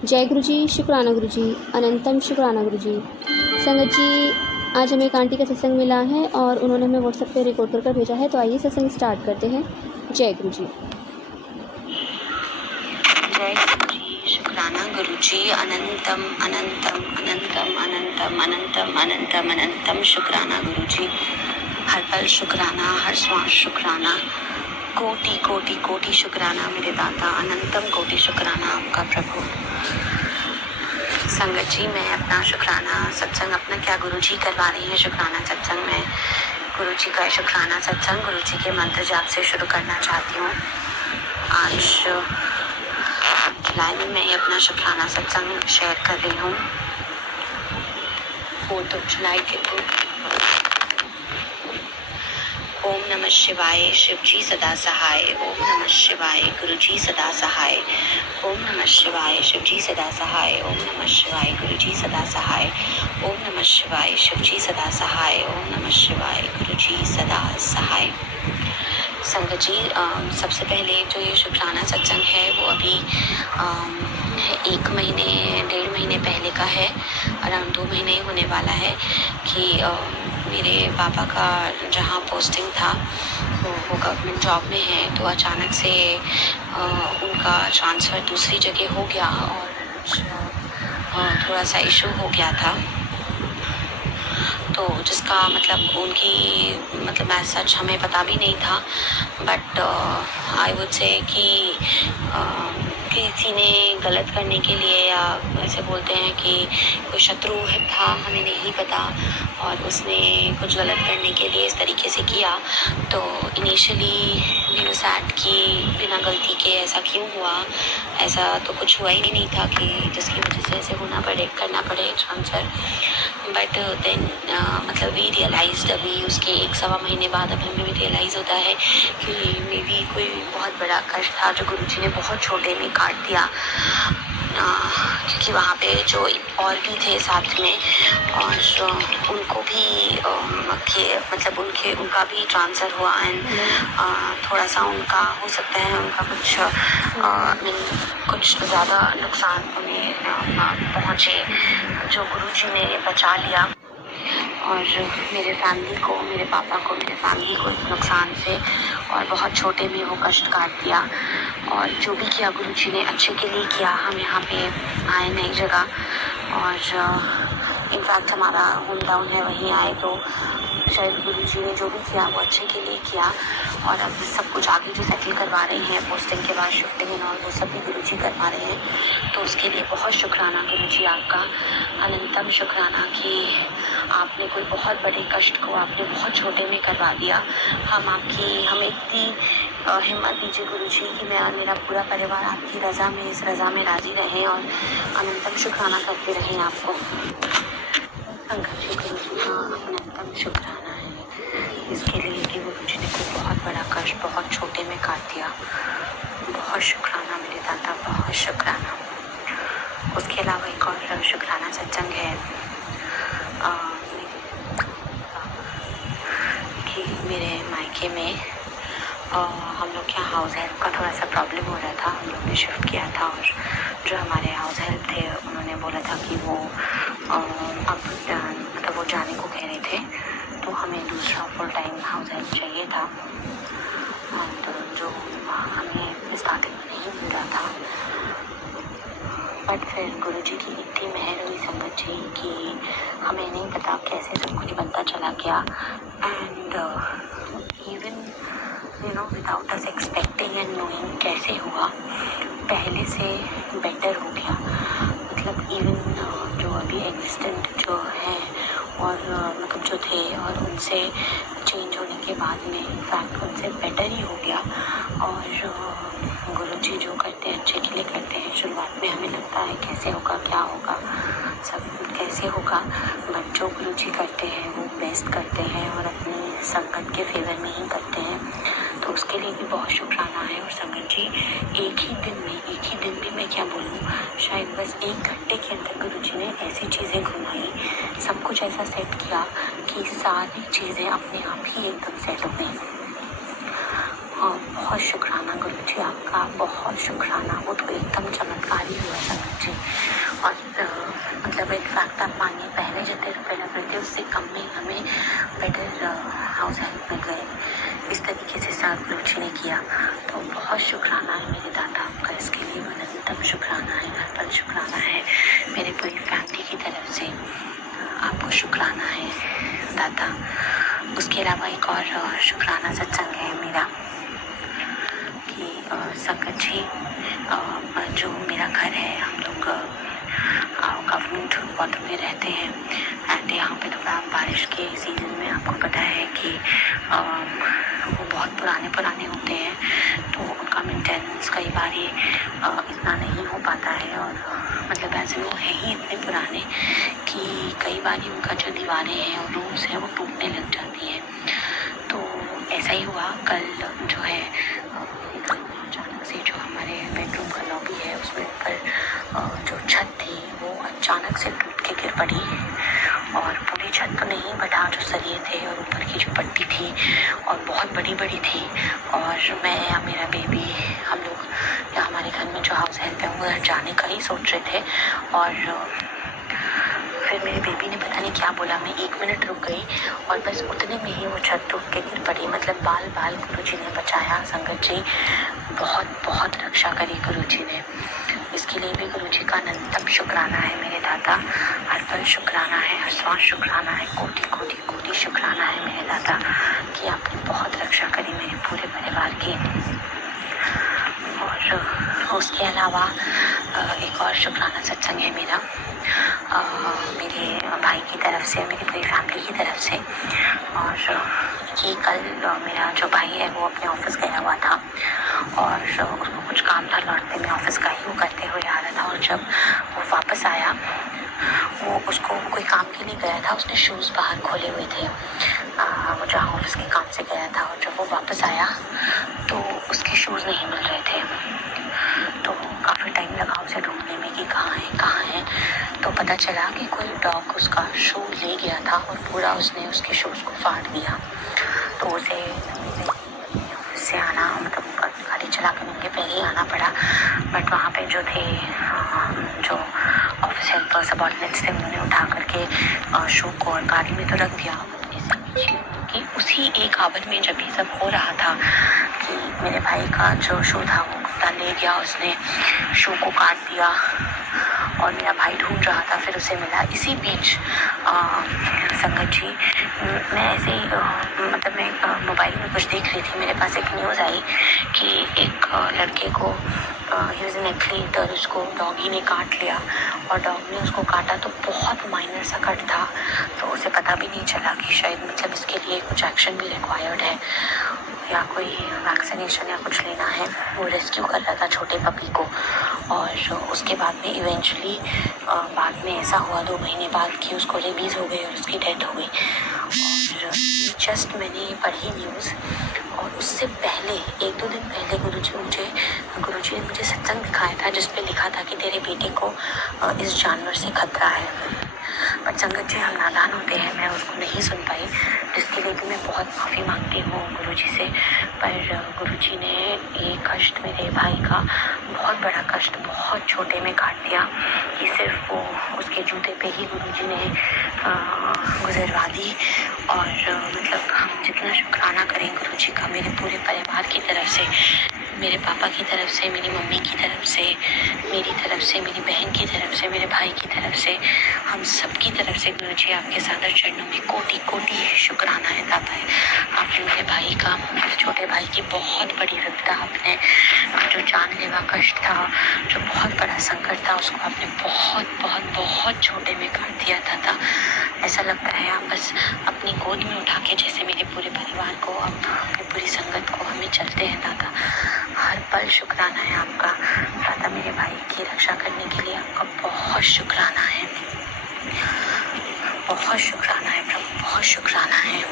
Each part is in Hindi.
जय गुरु जी, शुक्राना गुरु जी, अनंतम शुक्राना गुरु जी। संगत जी, आज हमें एक आंटी का सत्संग मिला है और उन्होंने हमें व्हाट्सएप पे रिकॉर्ड कर भेजा है, तो आइए सत्संग स्टार्ट करते हैं। जय गुरु जी। जय गुरु जी, शुक्राना गुरु जी, अनंतम अनंतम अनंतम अनंतम अनंतम अनंतम अनंतम शुक्राना गुरु जी। हर पल शुक्राना, हर श्वास शुक्राना, कोटि कोटि कोटि शुक्राना मेरे दाता, अनंतम कोटि शुक्राना आपका प्रभु। संगत जी, मैं अपना शुक्राना सत्संग अपना क्या गुरु जी करवा रही हैं शुक्राना सत्संग में। गुरु जी का शुक्राना सत्संग गुरु जी के मंत्र जाप से शुरू करना चाहती हूँ। आज जुलाई में मैं अपना शुक्राना सत्संग शेयर कर रही हूँ 4 जुलाई के दिन। ओम नमः शिवाय, शिव जी सदा सहाय। ओम नमः शिवाय, गुरु जी सदा सहाय। ओम नमः शिवाय, शिव जी सदा सहाय। ओम नमः शिवाय, गुरु जी सदा सहाय। ओम नमः शिवाय, शिव जी सदा सहाय। ओम नमः शिवाय, गुरु जी सदा सहाय। संगत जी, सबसे पहले जो ये शुक्राना सत्संग है वो अभी 1 महीने 1.5 महीने पहले का है। अराउंड 2 महीने होने वाला है कि मेरे पापा का जहाँ पोस्टिंग था वो गवर्नमेंट जॉब में है, तो अचानक से उनका ट्रांसफ़र दूसरी जगह हो गया और कुछ थोड़ा सा इशू हो गया था। तो जिसका मतलब उनकी मतलब एज सच हमें पता भी नहीं था, बट आई वुड से कि किसी ने गलत करने के लिए, या ऐसे बोलते हैं कि कोई शत्रु था, हमें नहीं पता, और उसने कुछ गलत करने के लिए इस तरीके से किया। तो इनिशियली वी वर सैड कि बिना गलती के ऐसा क्यों हुआ। ऐसा तो कुछ हुआ ही नहीं था कि जिसकी वजह से ऐसे करना पड़े ट्रांसफ़र। बट देन मतलब वी रियलाइज्ड अभी उसके 1-1.25 महीने बाद अब हमें भी रियलाइज़ होता है कि मे बी कोई बहुत बड़ा कष्ट था जो गुरुजी ने बहुत छोटे में काट दिया। क्योंकि वहाँ पे जो और भी थे साथ में, और उनको भी मतलब उनका भी ट्रांसफ़र हुआ, एंड थोड़ा सा उनका हो सकता है उनका कुछ ज़्यादा नुकसान उन्हें पहुँचे, जो गुरुजी ने बचा लिया। और मेरे पापा को मेरे फैमिली को इस नुकसान से और बहुत छोटे में वो कष्ट काट दिया। और जो भी किया गुरुजी ने अच्छे के लिए किया। हम यहाँ पे आए नई जगह, और इनफैक्ट हमारा होम टाउन है, वहीं आए तो शायद गुरुजी ने जो भी किया वो अच्छे के लिए किया। और अब सब कुछ आगे जो सेटल करवा रहे हैं पोस्टिंग के बाद, शिफ्टिंग एंड ऑल, वो सब भी गुरुजी करवा रहे हैं। तो उसके लिए बहुत शुक्राना गुरुजी आपका, अनंतम शुक्राना कि आपने कोई बहुत बड़े कष्ट को आपने बहुत छोटे में करवा दिया। हमें इतनी हिम्मत दीजिए गुरुजी कि मैं और मेरा पूरा परिवार आपकी रज़ा में, इस रज़ा में राज़ी रहें और अनंतम शुक्राना करते रहें आपको। गुरुजी का अनंतम शुक्राना है इसके लिए कि गुरुजी ने कोई बहुत बड़ा कष्ट बहुत छोटे में काट दिया। बहुत शुक्राना मेरे दादा, बहुत शुक्राना। उसके अलावा एक और शुक्राना सत्संग है कि मेरे मायके में हम लोग के यहाँ हाउस हेल्प का थोड़ा सा प्रॉब्लम हो रहा था। हम लोग ने शिफ्ट किया था, और जो हमारे हाउस हेल्प थे उन्होंने बोला था कि वो अब मतलब वो जाने को कह रहे थे, तो हमें दूसरा फुल टाइम हाउस हेल्प चाहिए था, और जो हमें स्टार्टिंग में नहीं मिल रहा था। बट फिर गुरुजी की इतनी मेहर हुई संगत जी कि हमें नहीं पता कैसे सब कुछ बनता चला गया। And even without us expecting and knowing कैसे हुआ, पहले से बेटर हो गया। मतलब इवन जो अभी एग्जिस्टेंट जो है और मतलब जो थे, और उनसे चेंज होने के बाद में इनफैक्ट उनसे बेटर ही हो गया। और गुरुजी जो करते हैं अच्छे के लिए करते हैं। शुरुआत में हमें लगता है कैसे होगा, क्या होगा, सब कैसे होगा, बट जो गुरुजी करते हैं वो बेस्ट करते हैं और अपनी संगत के फेवर में ही करते हैं। तो उसके लिए भी बहुत शुक्राना है। और संगत जी, एक ही दिन भी मैं क्या बोलूँ, शायद बस 1 घंटे के अंदर गुरुजी ने ऐसी चीज़ें घुमाई, सब कुछ ऐसा सेट किया कि सारी चीज़ें अपने आप ही एकदम सेट हो गई। और बहुत शुक्राना गुरुजी आपका, बहुत शुक्राना। वो तो एकदम चमत्कारी हुआ संगत जी। इनफैक्ट आप मानिए पहले जितने रुपये लग रहे थे उससे कम में हमें बेटर हाउस हेल्प मिल गए। इस तरीके से सर गुरुजी ने किया। तो बहुत शुक्राना है मेरे दादा आपका, इसके लिए अनंतम शुक्राना है, हर पल शुक्राना है मेरे पूरी फैमिली की तरफ से। आपको शुक्राना है दादा। उसके अलावा एक और शुक्राना सत्संग है मेरा कि संगत जी जो मेरा घर है, हम लोग गवर्नमेंट क्वार्टर में रहते हैं एंड यहाँ पे थोड़ा बारिश के सीज़न में आपको पता है कि वो बहुत पुराने होते हैं, तो उनका मेंटेनेंस कई बार इतना नहीं हो पाता है। और मतलब ऐसे वो है ही इतने पुराने कि कई बार उनका जो दीवारें हैं और रूम्स हैं वो टूटने लग जाती हैं। तो ऐसा ही हुआ कल जो है अचानक से जो हमारे बेडरूम का लॉबी है उसमें ऊपर जो छत थी वो अचानक से टूट के गिर पड़ी और पूरी छत तो नहीं बट हाँ जो सरिये थे और ऊपर की जो पट्टी थी और बहुत बड़ी थी। और मैं या मेरा बेबी हम लोग या हमारे घर में जो हाउस हेल्प है वो उधर जाने का ही सोच रहे थे और फिर मेरे बेबी ने पता नहीं क्या बोला, मैं 1 मिनट रुक गई और बस उतने में ही वो छत टूट के गिर पड़ी। मतलब बाल गुरुजी ने बचाया। संगत जी बहुत रक्षा करी गुरुजी ने, इसके लिए भी गुरुजी का अनंतम शुक्राना है मेरे दादा। हर पल शुक्राना है, हर सांस शुक्राना है, कोटि शुक्राना है मेरे दादा कि आपने बहुत रक्षा करी मेरे पूरे परिवार की। और उसके अलावा एक और शुक्राना सत्संग है मेरा मेरे भाई की तरफ से, मेरी पूरी फैमिली की तरफ से। और ये कल मेरा जो भाई है वो अपने ऑफिस गया हुआ था और उसको कुछ काम था, लौटते में ऑफिस का ही वो करते हुए आ रहा था। और जब वो वापस आया उसको कोई काम के लिए गया था, उसने शूज़ बाहर खोले हुए थे वो जहाँ ऑफिस के काम से गया था। और जब वो वापस आया तो उसके शूज़ नहीं मिल रहे थे। तो काफ़ी टाइम लगा उसे ढूंढने में कि कहाँ है। तो पता चला कि कोई डॉग उसका शू ले गया था और पूरा उसने उसके शूज़ को फाड़ दिया। तो उसे से आना मतलब गाड़ी चला के उनके पहले ही आना पड़ा। बट वहाँ पे जो थे जो ऑफिस हेल्पर सबऑर्डिनेट्स थे उन्होंने उठा करके शू को और गाड़ी में तो रख दिया कि उसी 1 आवर में जब ये सब हो रहा था कि मेरे भाई का जो शू था वो कुत्ता ले गया, उसने शू को काट दिया और मेरा भाई ढूंढ रहा था, फिर उसे मिला। इसी बीच संगत जी मैं ऐसे ही मतलब मैं मोबाइल में कुछ देख रही थी, मेरे पास एक न्यूज़ आई कि एक लड़के को यूजनेटली उसको डॉगी ने काट लिया और डॉग ने उसको काटा तो बहुत माइनर सा कट था। तो उसे पता भी नहीं चला कि शायद मतलब इसके लिए कुछ एक्शन भी रिक्वायर्ड है या कोई वैक्सीनेशन या कुछ लेना है। वो रेस्क्यू कर रहा था छोटे पपी को और उसके बाद में इवेंचुअली बाद में ऐसा हुआ 2 महीने बाद कि उसको रेबीज़ हो गई और उसकी डेथ हो गई। और जस्ट मैंने पढ़ी न्यूज़ और उससे पहले 1-2 दिन पहले गुरुजी ने मुझे सत्संग दिखाया था जिस पे लिखा था कि तेरे बेटे को इस जानवर से खतरा है। बट संगत जी हम नादान होते हैं, मैं उसको नहीं सुन पाई, जिसके लिए भी मैं बहुत माफ़ी मांगती हूँ गुरुजी से। पर गुरुजी ने ये कष्ट मेरे भाई का बहुत बड़ा कष्ट बहुत छोटे में काट दिया कि सिर्फ वो उसके जूते पे ही गुरुजी ने गुजरवा दी। और मतलब हम जितना शुक्राना करें गुरुजी का मेरे पूरे परिवार की तरफ से, मेरे पापा की तरफ से, मेरी मम्मी की तरफ से, मेरी तरफ से, मेरी बहन की तरफ से, मेरे भाई की तरफ से, हम सब की तरफ से गुरुजी आपके सादर चरणों में कोटि शुक्राना है दाता है। आपने मेरे भाई का, मेरे छोटे भाई की बहुत बड़ी विपदा, आपने जो जानलेवा कष्ट था, जो बहुत बड़ा संकट था, उसको आपने बहुत छोटे में काट दिया दाता। ऐसा लगता है आप बस अपनी गोद में उठा के जैसे मेरे पूरे परिवार को, अपनी पूरी संगत को हमें चलते हैं दाता। हर पल शुक्राना है आपका दादा। मेरे भाई की रक्षा करने के लिए आपका बहुत शुक्राना है, बहुत शुक्राना है प्रभु, बहुत शुक्राना है।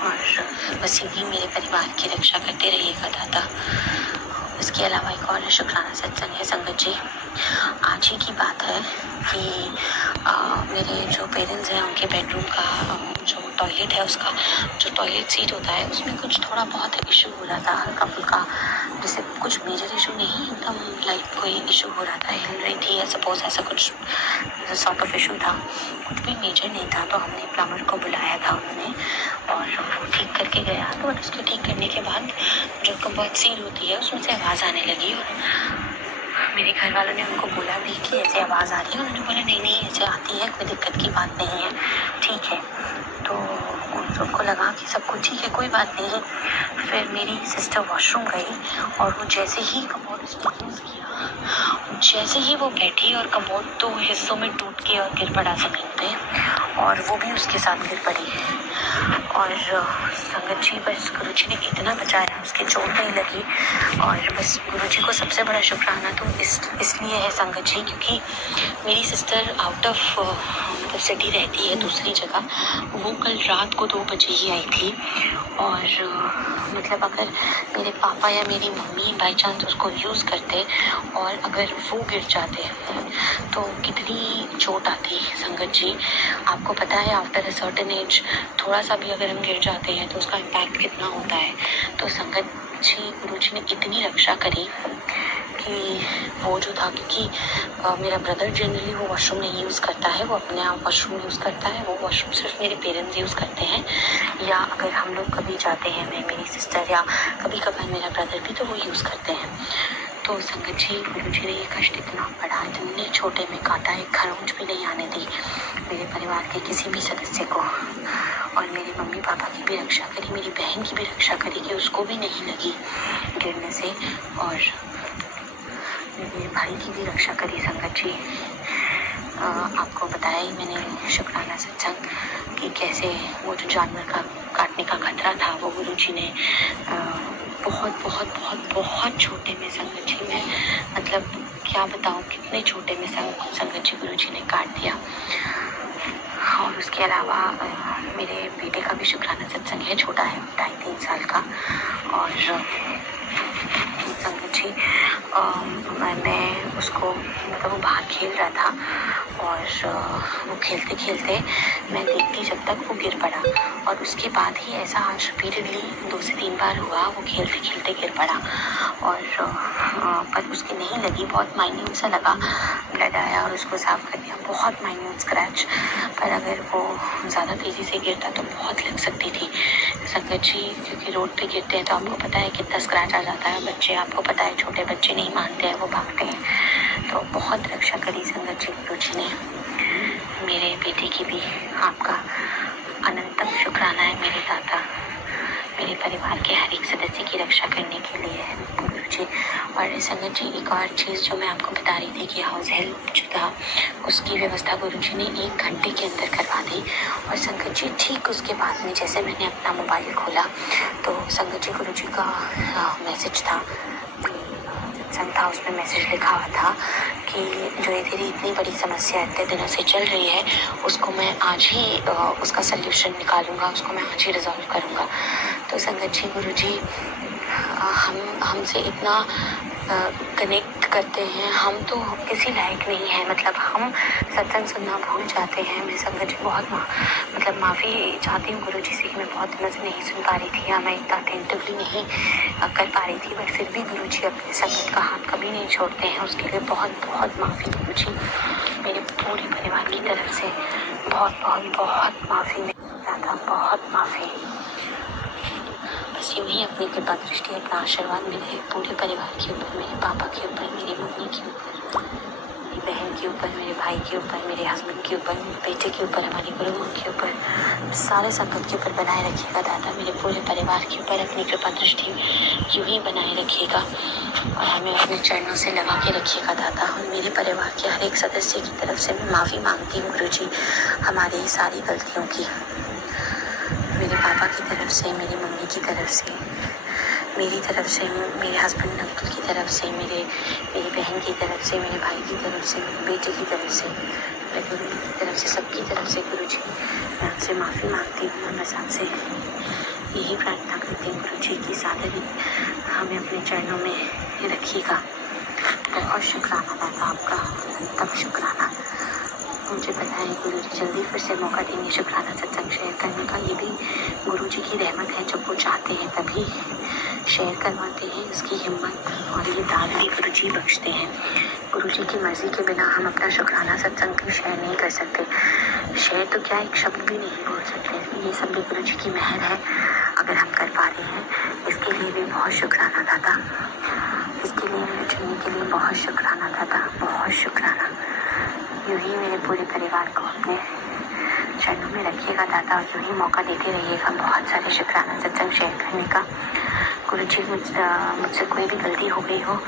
और बस यही मेरे परिवार की रक्षा करते रहिएगा दादा। इसके अलावा एक और शुक्राना सत्संग है संगत जी। आज ही की बात है कि मेरे जो पेरेंट्स हैं उनके बेडरूम का जो टॉयलेट है, उसका जो टॉयलेट सीट होता है उसमें कुछ थोड़ा बहुत इशू हो रहा था, हल्का फुल्का, जैसे कुछ मेजर इशू नहीं, एकदम लाइक कोई इशू हो रहा था, हिल रही थी, सपोज ऐसा कुछ सॉर्ट ऑफ इशू था, कुछ भी मेजर नहीं था। तो हमने प्लम्बर को बुलाया था उन्होंने, और वो ठीक करके गया। तो उसको ठीक करने के बाद जो कबर्ड सील होती है उसमें से आवाज़ आने लगी, और मेरे घर वालों ने उनको बोला भी कि ऐसे आवाज़ आ रही है। उन्होंने बोला नहीं नहीं ऐसे आती है, कोई दिक्कत की बात नहीं है, ठीक है। तो उनको लगा कि सब कुछ ठीक है, कोई बात नहीं है। फिर मेरी सिस्टर वॉशरूम गई, और वो जैसे ही कबोर्ड यूज़ किया, जैसे ही वो बैठी और कबोर्ड 2 हिस्सों में टूट के और गिर पड़ा ज़मीन पे, और वो भी उसके साथ गिर पड़ी। और संगत जी बस गुरु जी ने इतना बचाया, उसके चोट नहीं लगी। और बस गुरु जी को सबसे बड़ा शुक्राना तो इसलिए है संगत जी, क्योंकि मेरी सिस्टर आउट ऑफ मतलब सिटी रहती है दूसरी जगह। वो कल रात को 2 बजे ही आई थी, और मतलब अगर मेरे पापा या मेरी मम्मी बाई चांस उसको यूज़ करते और अगर वो गिर जाते तो कितनी चोट आती संगत जी। आपको पता है आफ्टर अ सर्टेन एज थोड़ा सा भी अगर हम गिर जाते हैं तो उसका इम्पैक्ट कितना होता है। तो संगत जी गुरु जी ने इतनी रक्षा करी कि वो जो था, क्योंकि मेरा ब्रदर जनरली वो वॉशरूम नहीं यूज़ करता है, वो अपने आप वॉशरूम यूज़ करता है। वो वॉशरूम सिर्फ मेरे पेरेंट्स यूज़ करते हैं, या अगर हम लोग कभी जाते हैं, मैं मेरी सिस्टर या कभी कभार मेरा ब्रदर भी, तो वो यूज़ करते हैं। तो संगत जी गुरु जी ने ये कष्ट इतना बड़ा, इतने छोटे में काटा, एक खरोंच भी नहीं आने दी मेरे परिवार के किसी भी सदस्य को। और मेरे मम्मी पापा की भी रक्षा करी, मेरी बहन की भी रक्षा करी कि उसको भी नहीं लगी गिरने से, और मेरे भाई की भी रक्षा करी संगत जी। आपको बताया ही मैंने शुक्राना सत्संग कि कैसे वो जो जानवर का काटने का खतरा था वो गुरु जी ने बहुत बहुत बहुत बहुत छोटे में संगत जी में, मतलब क्या बताऊँ कितने छोटे में संगत जी गुरु जी ने काट दिया। और उसके अलावा मेरे बेटे का भी शुक्राना सत्संग है, छोटा है, 2.5-3 साल का। और संगत जी मैं उसको मतलब वो बाहर खेल रहा था, और वो खेलते खेलते मैं देखती जब तक वो गिर पड़ा, और उसके बाद ही ऐसा रिपीटेडली 2 से 3 बार हुआ, वो खेलते खेलते गिर पड़ा। और पर उसकी नहीं लगी, बहुत माइन्यूट सा लगा, ब्लड आया और उसको साफ कर दिया, बहुत माइन्यूट स्क्रैच। पर अगर वो ज़्यादा तेज़ी से गिरता तो बहुत लग सकती थी संगत जी, क्योंकि रोड पे गिरते हैं तो आपको पता है कितना स्क्रैच आ जाता है। बच्चे, आपको पता है छोटे बच्चे नहीं मानते हैं, वो भागते हैं। तो बहुत रक्षा करी संगत जी गुरु जी ने मेरे बेटे की भी। आपका अनंतम शुक्राना है मेरे दाता, मेरे परिवार के हर एक सदस्य की रक्षा करने के लिए है गुरु जी। और संगत जी एक और चीज़ जो मैं आपको बता रही थी कि हाउस हेल्प जो था उसकी व्यवस्था गुरु जी ने 1 घंटे के अंदर करवा दी। और संगत जी ठीक उसके बाद में जैसे मैंने अपना मोबाइल खोला तो संगत जी गुरु जी का मैसेज था, सत्संग था, उसमें मैसेज लिखा हुआ था कि जो ये तेरी इतनी बड़ी समस्या इतने दिनों से चल रही है उसको मैं आज ही उसका सल्यूशन निकालूंगा, उसको मैं आज ही रिजॉल्व करूंगा। तो संगत जी गुरु जी हमसे इतना कनेक्ट करते हैं, हम तो किसी लायक नहीं है, मतलब हम सत्संग सुनना भूल जाते हैं। मैं संगत जी बहुत माफ़ी चाहती हूँ गुरु जी से कि मैं बहुत दिनों से नहीं सुन पा रही थी, या मैं इतना अटेंटिवली नहीं कर पा रही थी, बट फिर भी गुरु जी अपने संगत का हाथ कभी नहीं छोड़ते हैं, उसके लिए बहुत बहुत माफ़ी गुरु जी, मेरे पूरे परिवार की तरफ से बहुत बहुत बहुत माफ़ी, मेरे दादा बहुत माफ़ी। बस यूँ ही अपनी कृपा दृष्टि, अपना आशीर्वाद मेरे पूरे परिवार के ऊपर, मेरे पापा के ऊपर, मेरी मम्मी के ऊपर, मेरी बहन के ऊपर, मेरे भाई के ऊपर, मेरे हस्बैंड के ऊपर, मेरे बेटे के ऊपर, हमारी गुरु माँ के ऊपर, सारे संगत के ऊपर बनाए रखिएगा दादा। मेरे पूरे परिवार के ऊपर अपनी कृपा दृष्टि यूँ ही बनाए रखिएगा, और हमें अपने चरणों से लगा के रखिएगा दादा। और मेरे परिवार के हर एक सदस्य की तरफ से मैं माफ़ी मांगती हूँ गुरु जी हमारी सारी गलतियों की, मेरे पापा की तरफ से, मेरी मम्मी की तरफ से, मेरी तरफ से, मेरे हस्बैंड अंकल की तरफ से, मेरी बहन की तरफ से, मेरे भाई की तरफ से, मेरे बेटे की तरफ से, मेरे गुरु की तरफ से, सबकी तरफ से गुरु जी मैं आपसे माफ़ी मांगती हूँ। मैं बस आपसे यही प्रार्थना करती हूँ गुरु जी की सादरी हमें अपने चरणों में रखिएगा। बहुत शुक्राना दाता आपका, तब शुक्राना। मुझे पता है गुरु जी जल्दी फिर से मौका देंगे शुक्राना सत्संग शेयर करने का। ये भी गुरु जी की रहमत है, जब वो चाहते हैं तभी शेयर करवाते हैं। इसकी हिम्मत और ये दाद भी गुरु जी बख्शते हैं। गुरु जी की मर्ज़ी के बिना हम अपना शुक्राना सत्संग भी शेयर नहीं कर सकते। शेयर तो क्या, एक शब्द भी नहीं बोल सकते। ये सब भी गुरु जी की मेहर है अगर हम कर पा रहे हैं। इसके लिए भी बहुत शुक्राना दाता, इसके लिए मेरे चुनने के लिए बहुत शुक्राना दाता, बहुत शुक्राना। यूँ ही मेरे पूरे परिवार को अपने चरणों में रखिएगा दाता, और यूँ ही मौका देते रहिएगा बहुत सारे शुक्राना सत्संग शेयर करने का। गुरु जी मुझसे कोई भी गलती हो गई हो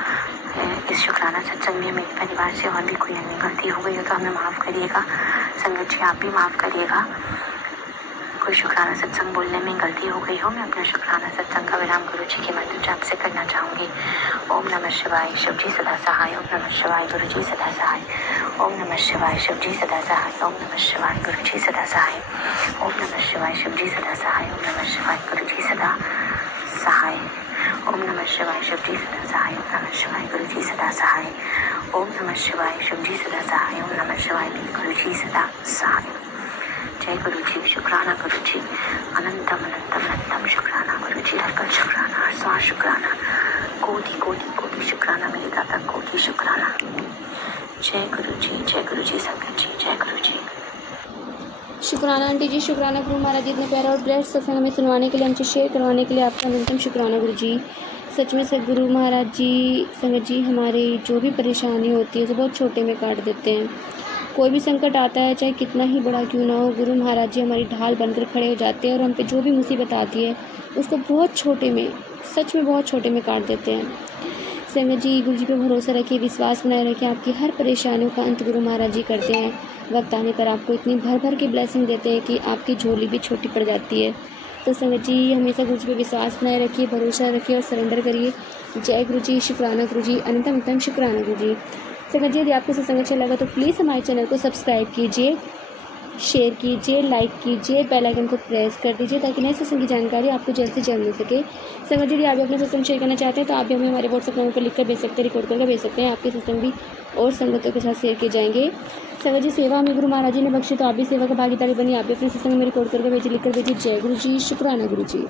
इस शुक्राना सत्संग में, मेरे परिवार से और भी कोई अन्य गलती हो गई हो तो हमें माफ़ करिएगा। संगत जी आप भी माफ़ करिएगा। कोई शुक्राना सत्संग बोलने में गलती हो गई हो, मैं अपना शुक्राना सत्संग का विराम गुरु जी के मंत्र जाप से करना चाहूँगी। ओम नमः शिवाय, शिव जी सदा सहाय। ओम नमः शिवाय, गुरु जी सदा सहाय। ओम नमः शिवाय, शिव जी सदा सहाय। ओम नमः शिवाय, गुरु जी सदा सहाय। ओम नमः शिवाय, शिव जी सदा सहाय। ओम नमः शिवाय, गुरु जी सदा सहाय। ओम नमः शिवाय, शिव जी सदा सहाय। ओम नमः शिवाय, गुरु जी सदा सहाय। ओम नमः शिवाय, शिव जी सदा सहाय। ओम नमः शिवाय, गुरु जी सदा सहाय। जय गुरु जी, शुक्राना गुरु जी, अनंतम अनंतम अनंतम शुक्राना गुरु जी, हर पल शुक्राना, हर सांस शुक्राना, कोटि कोटि कोटि शुक्राना मेरे दाता, कोटि शुक्राना। जय गुरु जी संगत जी, जय गुरु जी। शुक्राना आंटी जी, शुक्राना गुरु महाराज जी, इतने प्यारा और ब्लेस्ड सत्संग हमें सुनवाने के लिए, हमसे शेयर करवाने के लिए आपका अनंतम शुक्राना गुरु जी। सच में से गुरु महाराज जी, संगत जी, हमारी जो भी परेशानी होती है उसे बहुत छोटे में काट देते हैं। कोई भी संकट आता है, चाहे कितना ही बड़ा क्यों ना हो, गुरु महाराज जी हमारी ढाल बनकर खड़े हो जाते हैं और हम पे जो भी मुसीबत आती है उसको बहुत छोटे में, सच में बहुत छोटे में काट देते हैं। संगत जी, गुरु जी पे भरोसा रखिए, विश्वास बनाए रखिए। आपकी हर परेशानियों का अंत गुरु महाराज जी करते हैं। वक्त आने पर आपको इतनी भर भर की ब्लेसिंग देते हैं कि आपकी झोली भी छोटी पड़ जाती है। तो संगत जी, हमेशा गुरु जी पे विश्वास बनाए रखिए, भरोसा रखिए और सरेंडर करिए। जय गुरु जी, शुक्राना गुरु जी, अनंतम अनंतम शुक्राना गुरु जी। संगत जी, यदि आपको सत्संग अच्छा लगा तो प्लीज़ हमारे चैनल को सब्सक्राइब कीजिए, शेयर कीजिए, लाइक कीजिए, बेल आइकन को प्रेस कर दीजिए ताकि नए सत्संग की जानकारी आपको जल्द से जल्द मिल सके। संगत जी, यदि आप भी अपना सत्संग शेयर करना चाहते हैं तो आप भी हमें हमारे व्हाट्सएप नंबर पर लिखकर भेज सकते हैं, रिकॉर्ड करके भेज सकते हैं। आपके सत्संग भी और संगतों के साथ शेयर किए जाएंगे। संगत जी, सेवा हमें गुरु महाराज जी ने बख्शी, तो आप भी सेवा का भागीदारी बनिए। आप भी अपने सत्संग में रिकॉर्ड करके भेजिए, लिखकर भेजिए। जय गुरु जी, शुक्राना गुरु जी।